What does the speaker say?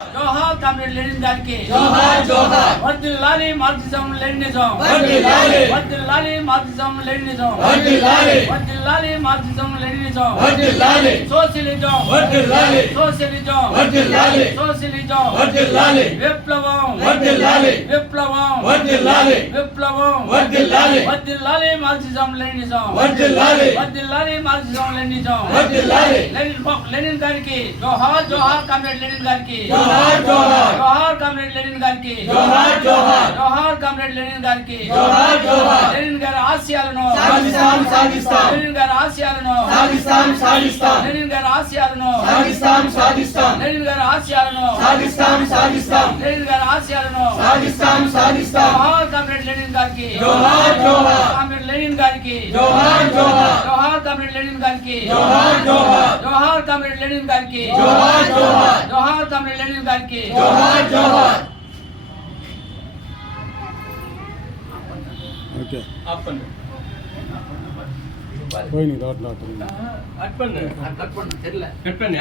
జోహార్ comrade Lenin గారికి జోహార్ జోహార్ వర్ధిల్లాలి Marxism Leninism వర్ధిల్లాలి వర్ధిల్లాలి మార్క్సిజం లెనినిజం వర్ధిల్లాలి వర్ధిల్లాలి మార్క్సిజం లెనినిజం వర్ధిల్లాలి సోషలిజం వర్ధిల్లాలి సోషలిజం వర్ధిల్లాలి సోషలిజం వర్ధిల్లాలి విప్లవం వర్ధిల్లాలి విప్లవం వర్ధిల్లాలి విప్లవం వర్ధిల్లాలి వర్ధిల్లాలి మార్క్సిజం లెనినిజం వర్ధిల్లాలి వర్ధిల్లాలి మార్క్సిజం లెనినిజం వర్ధిల్లాలి లెనిన్ గారికి జోహార్ జోహార్ కామ్రేడ్ లెనిన్ గారికి జోహార్ జోహార్ జోహార్ కామ్రేడ్ లెనిన్ గారికి జోహార్ జోహార్ జోహార్ కామ్రేడ్ లెనిన్ గారికి జోహార్ జోహార్ లెనిన్ గారి ఆశయాలను సాగిస్తాం సాగిస్తాం లెనిన్ గారి ఆశయాలను సాగిస్తాం సాగిస్తాం లెనిన్ గారి ఆశయాలను సాగిస్తాం సాగిస్తాం లెనిన్ గారి ఆశయాలను సాగిస్తాం సాగిస్తాం లెనిన్ గారి ఆశయాలను సాగిస్తాం సాగిస్తాం జోహార్ కామ్రేడ్ లెనిన్ గారికి జోహార్ జోహార్ కామ్రేడ్ లెనిన్ గారికి జోహార్ జోహార్ జోహార్ కామ్రేడ్ లెనిన్ గారికి జోహార్ జోహార్ జోహార్ కామ్రేడ్ లెనిన్ గారికి జోహార్ జోహార్ జోహార్ కామ్రేడ్ లెనిన్ గారికి జోహార్ జోహార్ ఓకే అప్పండి పోయినాయి దాంట్లో అప్పండి తెరలే చెప్పండి